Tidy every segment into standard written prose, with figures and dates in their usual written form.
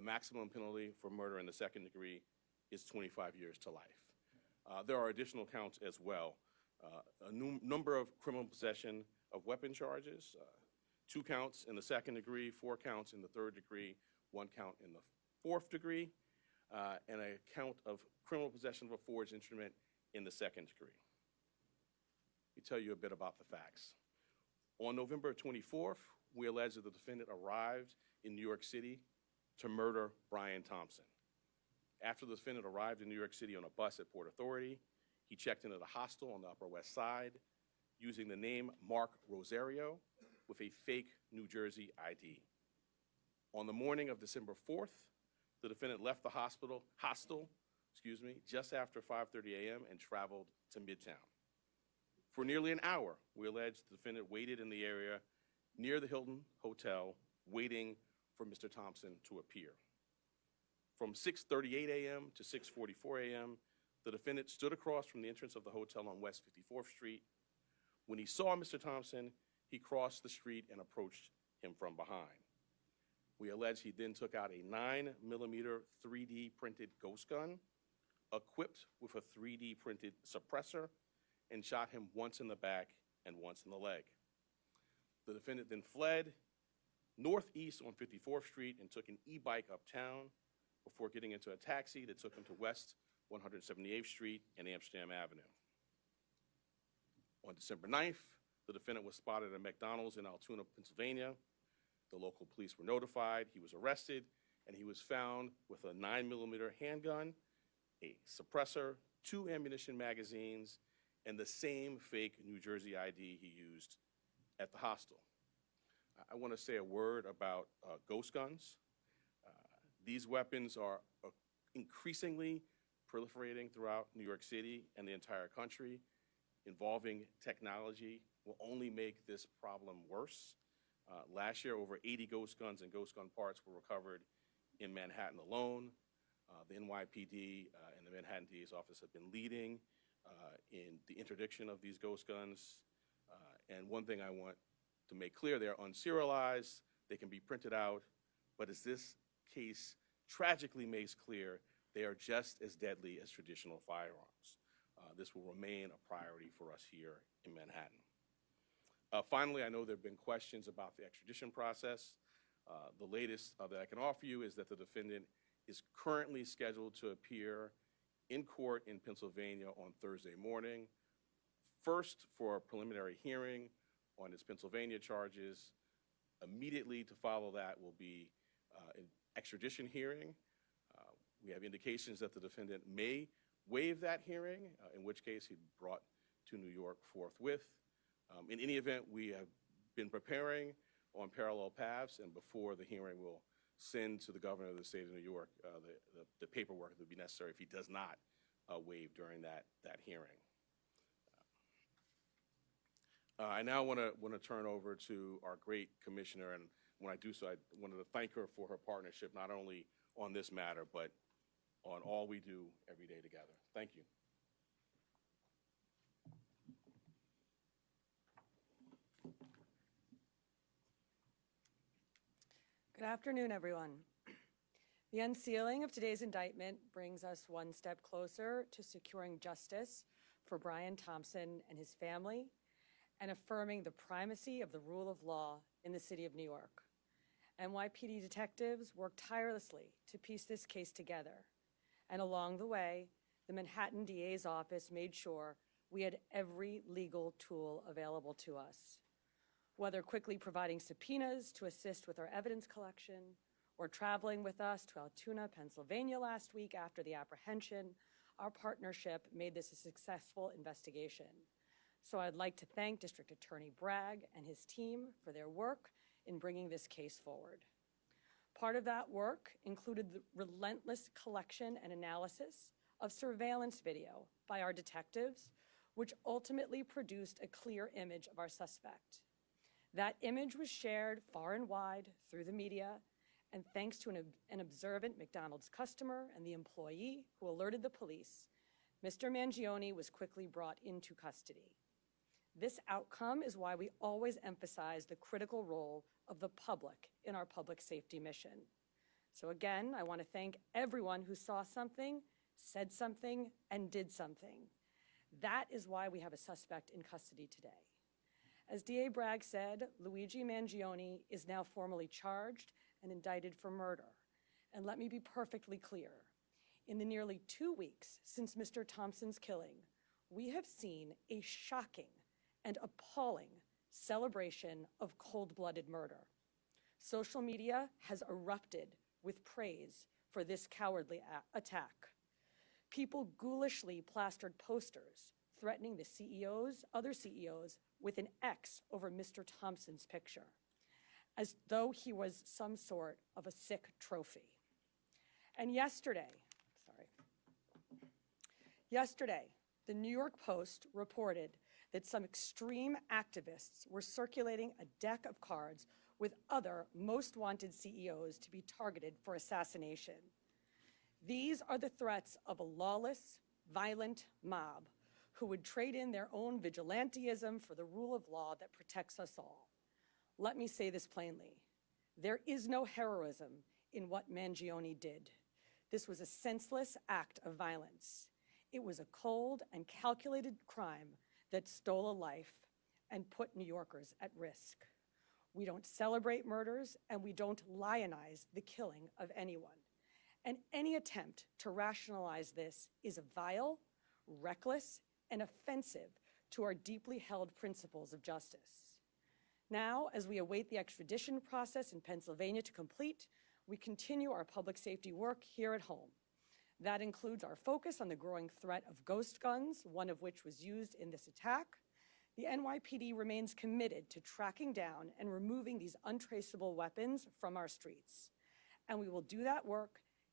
The maximum penalty for murder in the second degree is 25 years to life. There are additional counts as well. A number of criminal possession of weapon charges, 2 counts in the second degree, 4 counts in the third degree, 1 count in the fourth degree, and a count of criminal possession of a forged instrument in the second degree. Let me tell you a bit about the facts. On November 24th, we allege that the defendant arrived in New York City to murder Brian Thompson. After the defendant arrived in New York City on a bus at Port Authority, he checked into the hostel on the Upper West Side using the name Mark Rosario with a fake New Jersey ID. On the morning of December 4th, the defendant left the hostel just after 5:30 a.m. and traveled to Midtown. For nearly an hour, we allege the defendant waited in the area near the Hilton Hotel, waiting for Mr. Thompson to appear. From 6:38 a.m. to 6:44 a.m., the defendant stood across from the entrance of the hotel on West 54th Street. When he saw Mr. Thompson, he crossed the street and approached him from behind. We allege he then took out a 9mm 3D printed ghost gun, equipped with a 3D printed suppressor, and shot him once in the back and once in the leg. The defendant then fled northeast on 54th Street and took an e-bike uptown before getting into a taxi that took him to West 178th Street and Amsterdam Avenue. On December 9th, the defendant was spotted at McDonald's in Altoona, Pennsylvania. The local police were notified, he was arrested, and he was found with a 9mm handgun, a suppressor, 2 ammunition magazines, and the same fake New Jersey ID he used at the hostel. I want to say a word about ghost guns. These weapons are increasingly proliferating throughout New York City and the entire country. Involving technology will only make this problem worse. Last year, over 80 ghost guns and ghost gun parts were recovered in Manhattan alone. The NYPD and the Manhattan DA's office have been leading in the interdiction of these ghost guns. And one thing I want to make clear, they're unserialized, they can be printed out, but as this case tragically makes clear, they are just as deadly as traditional firearms. This will remain a priority for us here in Manhattan. Finally, I know there have been questions about the extradition process. The latest that I can offer you is that the defendant is currently scheduled to appear in court in Pennsylvania on Thursday morning, first for a preliminary hearing on his Pennsylvania charges. Immediately to follow that will be an extradition hearing. We have indications that the defendant may waive that hearing, in which case he'd be brought to New York forthwith. In any event, we have been preparing on parallel paths, and before the hearing, we'll send to the governor of the state of New York the paperwork that would be necessary if he does not waive during that hearing. I now want to turn over to our great commissioner, and when I do so, I wanted to thank her for her partnership, not only on this matter, but on all we do every day together. Thank you. Good afternoon, everyone. The unsealing of today's indictment brings us one step closer to securing justice for Brian Thompson and his family and affirming the primacy of the rule of law in the city of New York. NYPD detectives worked tirelessly to piece this case together, and along the way, the Manhattan DA's office made sure we had every legal tool available to us. Whether quickly providing subpoenas to assist with our evidence collection, or traveling with us to Altoona, Pennsylvania last week after the apprehension, our partnership made this a successful investigation. So I'd like to thank District Attorney Bragg and his team for their work in bringing this case forward. Part of that work included the relentless collection and analysis of surveillance video by our detectives, which ultimately produced a clear image of our suspect. That image was shared far and wide through the media, and thanks to an observant McDonald's customer and the employee who alerted the police, Mr. Mangione was quickly brought into custody. This outcome is why we always emphasize the critical role of the public in our public safety mission. So again, I want to thank everyone who saw something, said something, and did something. That is why we have a suspect in custody today. As DA Bragg said, Luigi Mangione is now formally charged and indicted for murder. And let me be perfectly clear. In the nearly 2 weeks since Mr. Thompson's killing, we have seen a shocking and appalling celebration of cold-blooded murder. Social media has erupted with praise for this cowardly attack. People ghoulishly plastered posters threatening the other CEOs with an X over Mr. Thompson's picture, as though he was some sort of a sick trophy. And yesterday, the New York Post reported that some extreme activists were circulating a deck of cards with other most wanted CEOs to be targeted for assassination. These are the threats of a lawless, violent mob who would trade in their own vigilantism for the rule of law that protects us all. Let me say this plainly. There is no heroism in what Mangione did. This was a senseless act of violence. It was a cold and calculated crime that stole a life and put New Yorkers at risk. We don't celebrate murders, and we don't lionize the killing of anyone. And any attempt to rationalize this is vile, reckless, and offensive to our deeply held principles of justice. Now, as we await the extradition process in Pennsylvania to complete, we continue our public safety work here at home. That includes our focus on the growing threat of ghost guns, one of which was used in this attack. The NYPD remains committed to tracking down and removing these untraceable weapons from our streets. And we will do that work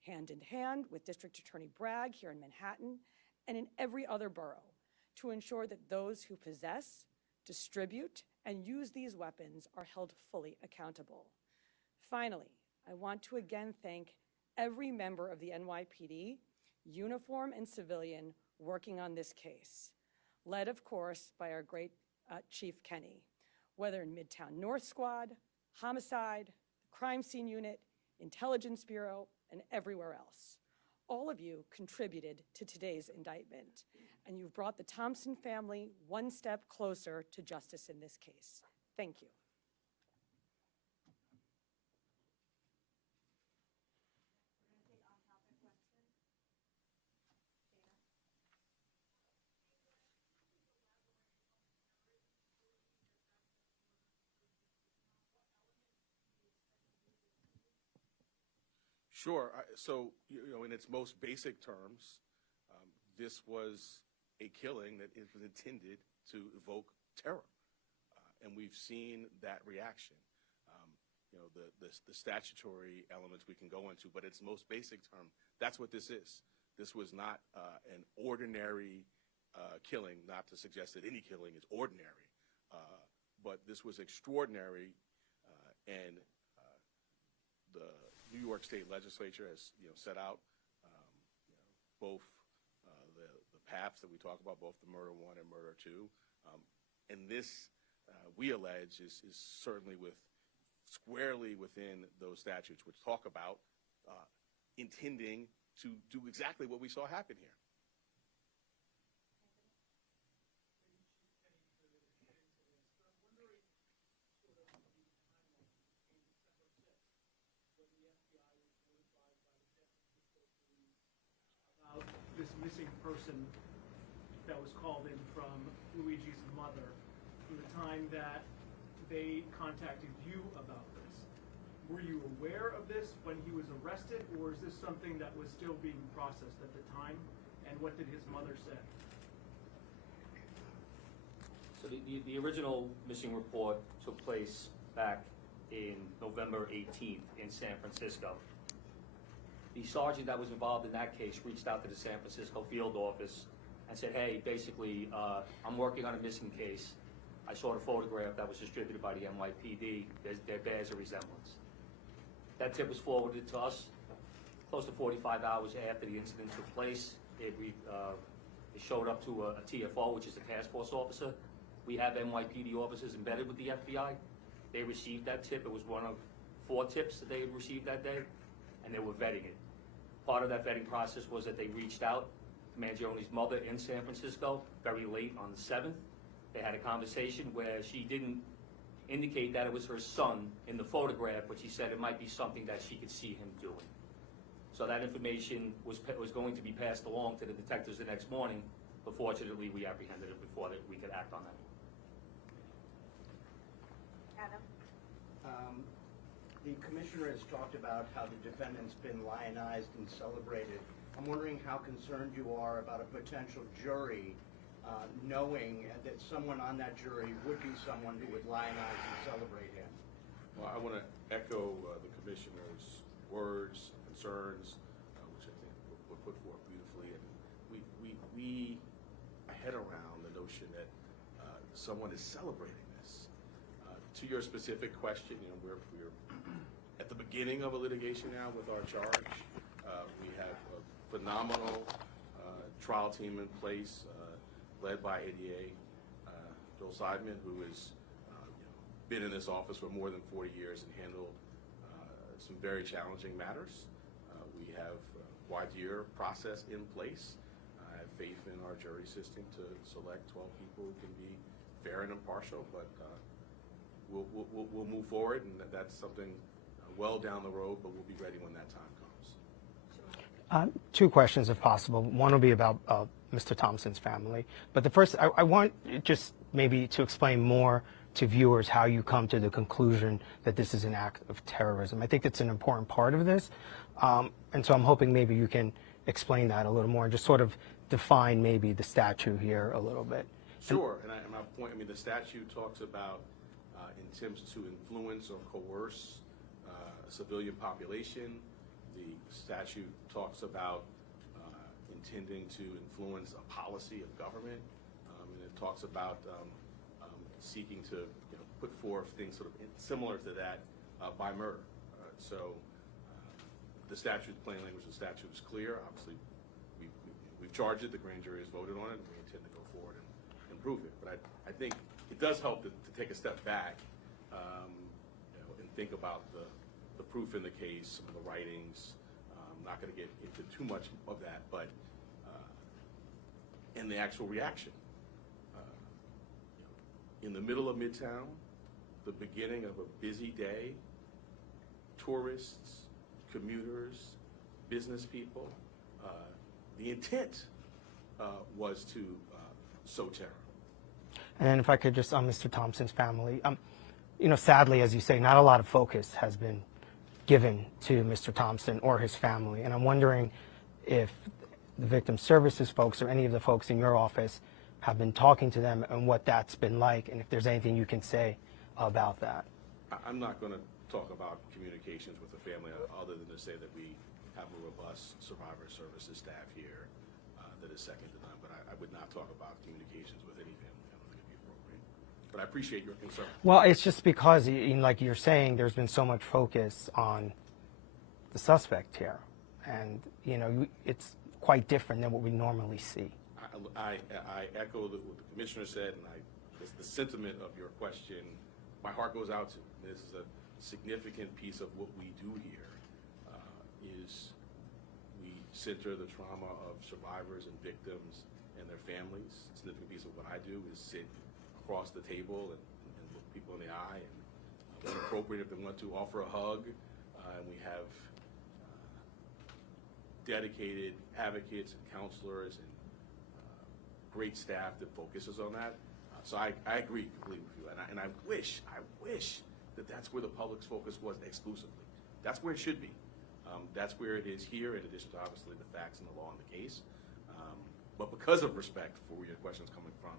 hand in hand with District Attorney Bragg here in Manhattan and in every other borough to ensure that those who possess, distribute, and use these weapons are held fully accountable. Finally, I want to again thank every member of the NYPD, uniform and civilian, working on this case, led, of course, by our great Chief Kenny, whether in Midtown North Squad, Homicide, the Crime Scene Unit, Intelligence Bureau, and everywhere else. All of you contributed to today's indictment, and you've brought the Thompson family one step closer to justice in this case. Thank you. Sure. So, in its most basic terms, this was a killing that was intended to evoke terror. And we've seen that reaction. The statutory elements we can go into, but its most basic term, that's what this is. This was not an ordinary killing, not to suggest that any killing is ordinary, but this was extraordinary, and the New York State Legislature has set out both the paths that we talk about, both the murder one and murder two, and this we allege is certainly squarely within those statutes which talk about intending to do exactly what we saw happen here. This missing person that was called in from Luigi's mother, from the time that they contacted you about this. Were you aware of this when he was arrested, or is this something that was still being processed at the time? And what did his mother say? So the original missing report took place back in November 18th in San Francisco. The sergeant that was involved in that case reached out to the San Francisco field office and said, hey, basically, I'm working on a missing case. I saw the photograph that was distributed by the NYPD. There bears a resemblance. That tip was forwarded to us close to 45 hours after the incident took place. It showed up to a TFO, which is a task force officer. We have NYPD officers embedded with the FBI. They received that tip. It was one of 4 tips that they had received that day. and they were vetting it. Part of that vetting process was that they reached out to Mangione's mother in San Francisco very late on the 7th. They had a conversation where she didn't indicate that it was her son in the photograph, but she said it might be something that she could see him doing. So that information was going to be passed along to the detectives the next morning, but fortunately we apprehended it before that we could act on that. Adam? The commissioner has talked about how the defendant's been lionized and celebrated. I'm wondering how concerned you are about a potential jury knowing that someone on that jury would be someone who would lionize and celebrate him. Well, I want to echo the commissioner's words, concerns, which I think were put forth beautifully. And we head around the notion that someone is celebrating this. To your specific question, we're at the beginning of a litigation now with our charge. We have a phenomenal trial team in place, led by ADA Joel Seidman, who has been in this office for more than 40 years and handled some very challenging matters. We have a voir-dire process in place. I have faith in our jury system to select 12 people who can be fair and impartial, but we'll move forward, and that's something well down the road, but we'll be ready when that time comes. Two questions, if possible. One will be about Mr. Thompson's family. But the first, I want just maybe to explain more to viewers how you come to the conclusion that this is an act of terrorism. I think it's an important part of this. And so I'm hoping maybe you can explain that a little more and just sort of define maybe the statute here a little bit. Sure, and my point, the statute talks about attempts to influence or coerce a civilian population. The statute talks about intending to influence a policy of government, and it talks about seeking to put forth things sort of similar to that by murder. So the statute's plain language, the statute is clear. Obviously, we've charged it, the grand jury has voted on it, and we intend to go forward and prove it. But I think it does help to take a step back and think about the proof in the case, some of the writings. I'm not going to get into too much of that, but and the actual reaction. In the middle of Midtown, the beginning of a busy day, tourists, commuters, business people, the intent was to sow terror. And then if I could just, on Mr. Thompson's family, sadly, as you say, not a lot of focus has been given to Mr. Thompson or his family. And I'm wondering if the victim services folks or any of the folks in your office have been talking to them and what that's been like, and if there's anything you can say about that. I'm not going to talk about communications with the family other than to say that we have a robust survivor services staff here that is second to none, but I would not talk about communications with any family. I don't think it'd be appropriate. But I appreciate your concern. Well, it's just because, like you're saying, there's been so much focus on the suspect here, and it's quite different than what we normally see. I echo what the commissioner said, and the sentiment of your question, my heart goes out to. This is a significant piece of what we do here, is we center the trauma of survivors and victims and their families. A significant piece of what I do is sit across the table and look people in the eye, and when appropriate, if they want to, offer a hug. And we have dedicated advocates and counselors and great staff that focuses on that. So I agree completely with you, and I wish that that's where the public's focus was exclusively. That's where it should be. That's where it is here, in addition to obviously the facts and the law and the case. But because of respect for where your question's coming from,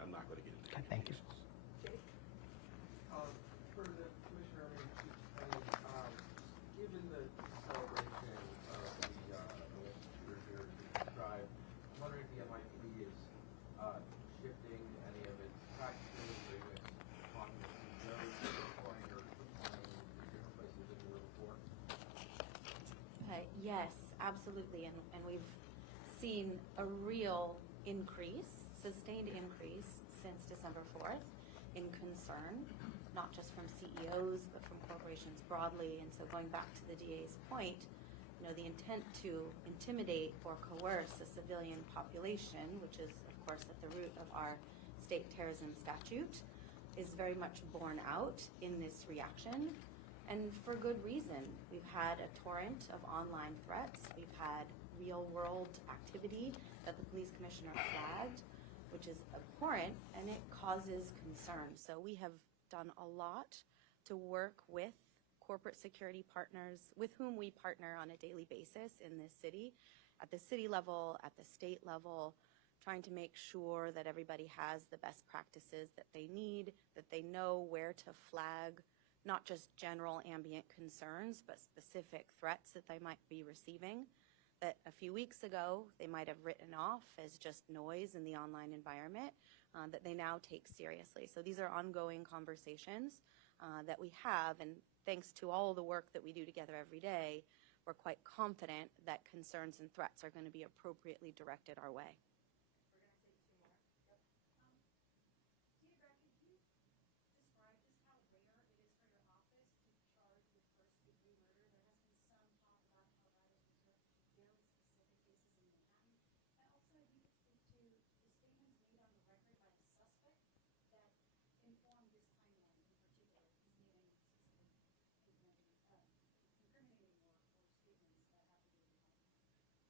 I'm not going to get into Okay, thank you. For the commissioner, given the celebration of the alleged shooter here described, I'm wondering if the MIT is shifting any of its practices or even on those at this point or applying to different places than we were before? Yes, absolutely, and we've seen a real increase, sustained increase since December 4th in concern, not just from CEOs, but from corporations broadly. And so going back to the DA's point, the intent to intimidate or coerce a civilian population, which is, of course, at the root of our state terrorism statute, is very much borne out in this reaction, and for good reason. We've had a torrent of online threats. We've had real-world activity that the police commissioner flagged, which is abhorrent, and it causes concern. So we have done a lot to work with corporate security partners with whom we partner on a daily basis in this city, at the city level, at the state level, trying to make sure that everybody has the best practices that they need, that they know where to flag not just general ambient concerns, but specific threats that they might be receiving that a few weeks ago they might have written off as just noise in the online environment, that they now take seriously. So these are ongoing conversations that we have, and thanks to all the work that we do together every day, we're quite confident that concerns and threats are going to be appropriately directed our way.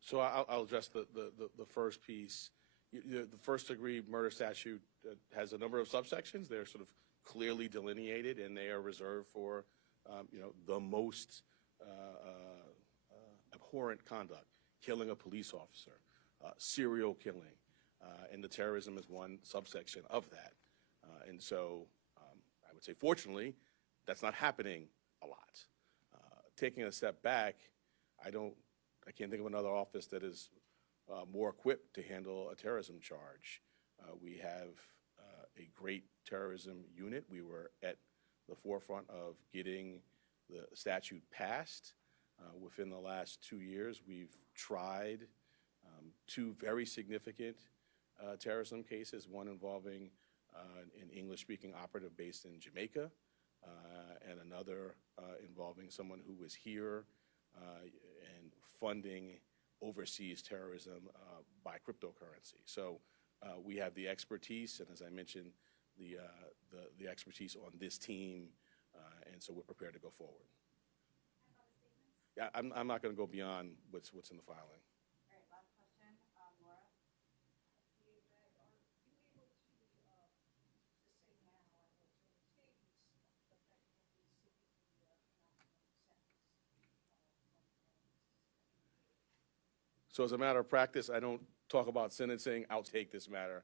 So I'll address the first piece. The first-degree murder statute has a number of subsections. They're sort of clearly delineated, and they are reserved for, the most abhorrent conduct: killing a police officer, serial killing, and the terrorism is one subsection of that. And so I would say, fortunately, that's not happening a lot. Taking a step back, I can't think of another office that is more equipped to handle a terrorism charge. We have a great terrorism unit. We were at the forefront of getting the statute passed. Within the last 2 years, we've tried 2 very significant terrorism cases, one involving an English-speaking operative based in Jamaica, and another involving someone who was here and funding overseas terrorism by cryptocurrency. So we have the expertise, and as I mentioned, the expertise on this team, and so we're prepared to go forward. Yeah, I'm not going to go beyond what's in the filing. All right, last question, Laura. So as a matter of practice, I don't talk about sentencing. I'll take this matter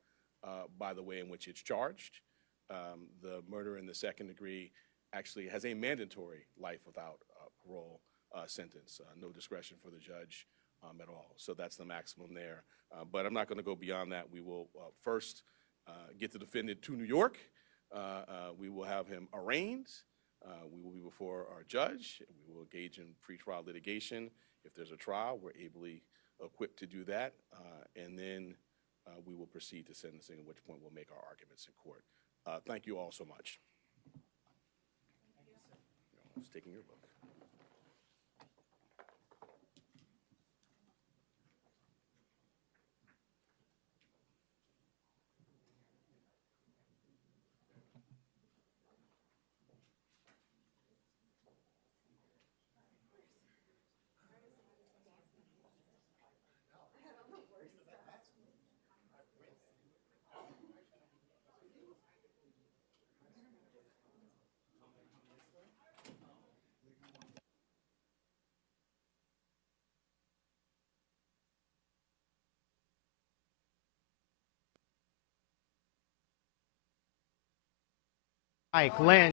by the way in which it's charged. The murder in the second degree actually has a mandatory life without parole sentence, no discretion for the judge at all. So that's the maximum there. But I'm not going to go beyond that. We will first get the defendant to New York. We will have him arraigned. We will be before our judge. We will engage in pretrial litigation. If there's a trial, we're ably equipped to do that. And then we will proceed to sentencing, at which point we'll make our arguments in court. Thank you all so much. I was taking your book. Mike, Lynn.